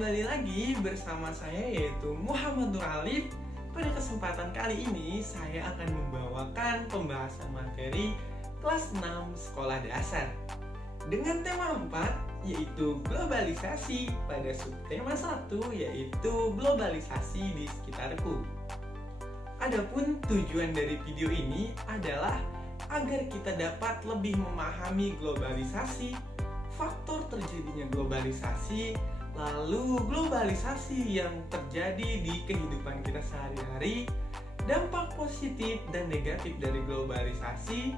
kembali lagi bersama saya yaitu Muhammad Nur Alif. Pada kesempatan kali ini saya akan membawakan pembahasan materi kelas 6 sekolah dasar dengan tema 4 yaitu globalisasi pada subtema 1 yaitu globalisasi di sekitarku. Adapun tujuan dari video ini adalah agar kita dapat lebih memahami globalisasi, faktor terjadinya globalisasi, lalu globalisasi yang terjadi di kehidupan kita sehari-hari, dampak positif dan negatif dari globalisasi,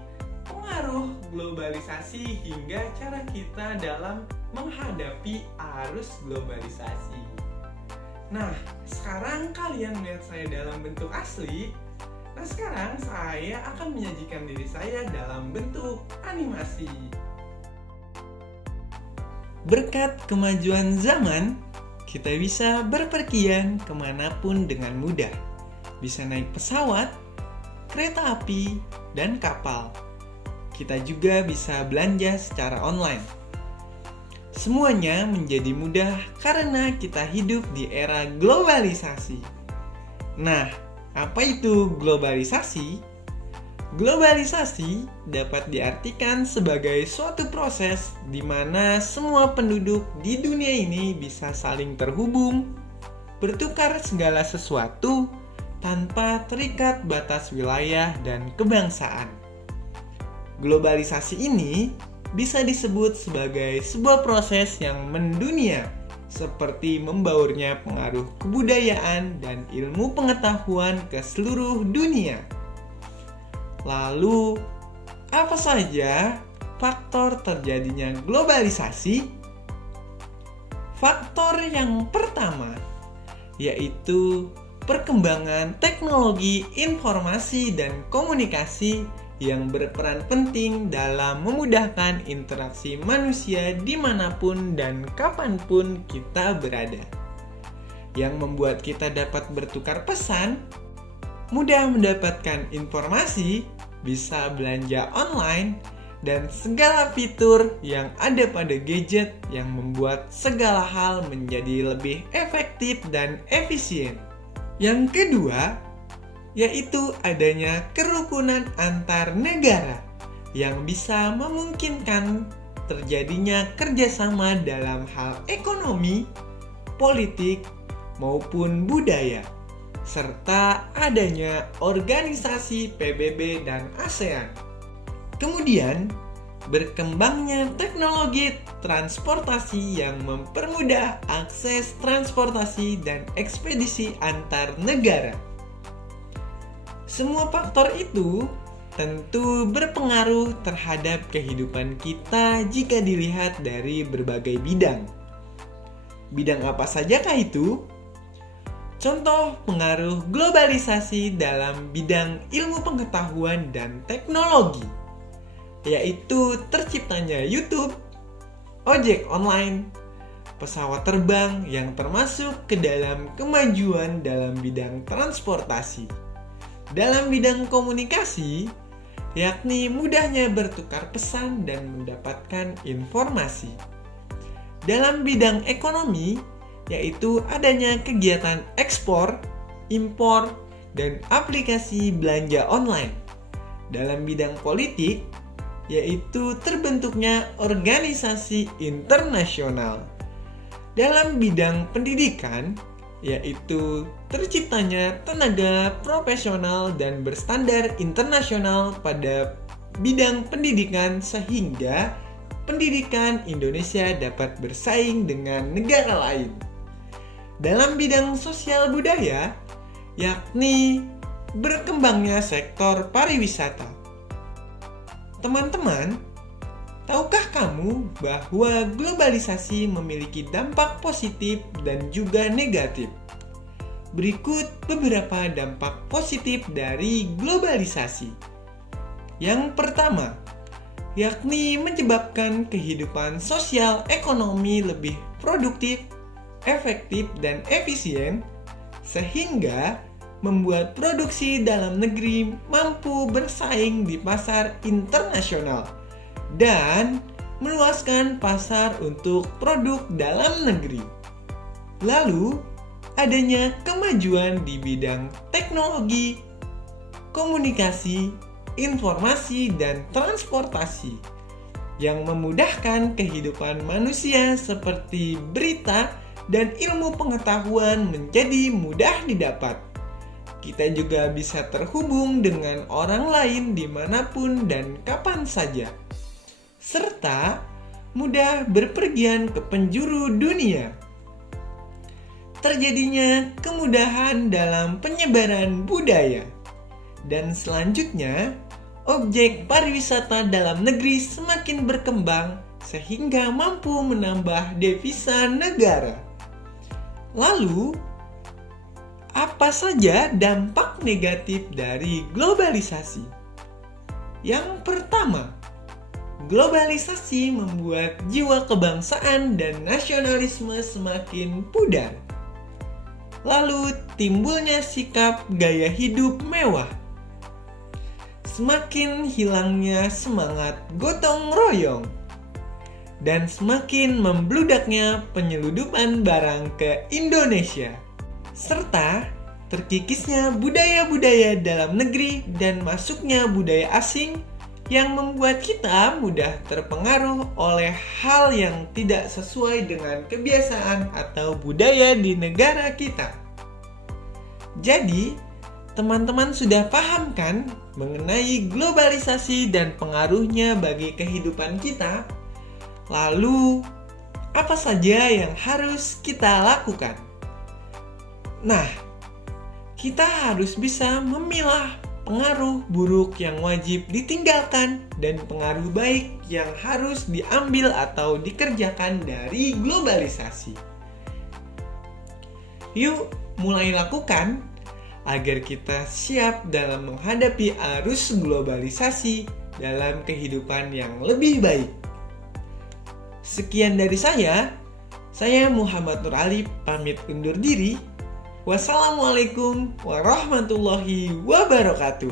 pengaruh globalisasi hingga cara kita dalam menghadapi arus globalisasi. Nah, sekarang kalian melihat saya dalam bentuk asli. Nah, sekarang saya akan menyajikan diri saya dalam bentuk animasi. Berkat kemajuan zaman, kita bisa berpergian kemanapun dengan mudah. Bisa naik pesawat, kereta api, dan kapal. Kita juga bisa belanja secara online. Semuanya menjadi mudah karena kita hidup di era globalisasi. Nah, apa itu globalisasi? Globalisasi dapat diartikan sebagai suatu proses di mana semua penduduk di dunia ini bisa saling terhubung, bertukar segala sesuatu tanpa terikat batas wilayah dan kebangsaan. Globalisasi ini bisa disebut sebagai sebuah proses yang mendunia, seperti membaurnya pengaruh kebudayaan dan ilmu pengetahuan ke seluruh dunia. Lalu, apa saja faktor terjadinya globalisasi? Faktor yang pertama yaitu perkembangan teknologi informasi dan komunikasi yang berperan penting dalam memudahkan interaksi manusia dimanapun dan kapanpun kita berada. Yang membuat kita dapat bertukar pesan, mudah mendapatkan informasi, bisa belanja online, dan segala fitur yang ada pada gadget yang membuat segala hal menjadi lebih efektif dan efisien. Yang kedua, yaitu adanya kerukunan antar negara yang bisa memungkinkan terjadinya kerjasama dalam hal ekonomi, politik, maupun budaya, serta adanya organisasi PBB dan ASEAN. Kemudian, berkembangnya teknologi transportasi yang mempermudah akses transportasi dan ekspedisi antar negara. Semua faktor itu tentu berpengaruh terhadap kehidupan kita jika dilihat dari berbagai bidang. Bidang apa sajakah itu? Contoh pengaruh globalisasi dalam bidang ilmu pengetahuan dan teknologi, yaitu terciptanya YouTube, ojek online, pesawat terbang yang termasuk ke dalam kemajuan dalam bidang transportasi. Dalam bidang komunikasi, yakni mudahnya bertukar pesan dan mendapatkan informasi. Dalam bidang ekonomi, yaitu adanya kegiatan ekspor, impor, dan aplikasi belanja online. Dalam bidang politik, yaitu terbentuknya organisasi internasional. Dalam bidang pendidikan, yaitu terciptanya tenaga profesional dan berstandar internasional pada bidang pendidikan sehingga pendidikan Indonesia dapat bersaing dengan negara lain. Dalam bidang sosial budaya, yakni berkembangnya sektor pariwisata. Teman-teman, tahukah kamu bahwa globalisasi memiliki dampak positif dan juga negatif? Berikut beberapa dampak positif dari globalisasi. Yang pertama, yakni menyebabkan kehidupan sosial ekonomi lebih produktif, efektif, dan efisien, sehingga membuat produksi dalam negeri mampu bersaing di pasar internasional dan meluaskan pasar untuk produk dalam negeri. Lalu, adanya kemajuan di bidang teknologi, komunikasi, informasi, dan transportasi yang memudahkan kehidupan manusia seperti berita dan ilmu pengetahuan menjadi mudah didapat. Kita juga bisa terhubung dengan orang lain dimanapun dan kapan saja, serta mudah berpergian ke penjuru dunia. Terjadinya kemudahan dalam penyebaran budaya. Dan selanjutnya, objek pariwisata dalam negeri semakin berkembang sehingga mampu menambah devisa negara. Lalu, apa saja dampak negatif dari globalisasi? Yang pertama, globalisasi membuat jiwa kebangsaan dan nasionalisme semakin pudar. Lalu timbulnya sikap gaya hidup mewah. Semakin hilangnya semangat gotong royong. Dan semakin membludaknya penyeludupan barang ke Indonesia. Serta terkikisnya budaya-budaya dalam negeri dan masuknya budaya asing yang membuat kita mudah terpengaruh oleh hal yang tidak sesuai dengan kebiasaan atau budaya di negara kita. Jadi, teman-teman sudah paham kan mengenai globalisasi dan pengaruhnya bagi kehidupan kita? Lalu, apa saja yang harus kita lakukan? Nah, kita harus bisa memilah pengaruh buruk yang wajib ditinggalkan dan pengaruh baik yang harus diambil atau dikerjakan dari globalisasi. Yuk, mulai lakukan agar kita siap dalam menghadapi arus globalisasi dalam kehidupan yang lebih baik. Sekian dari saya Muhammad Nur Alif pamit undur diri. Wassalamualaikum warahmatullahi wabarakatuh.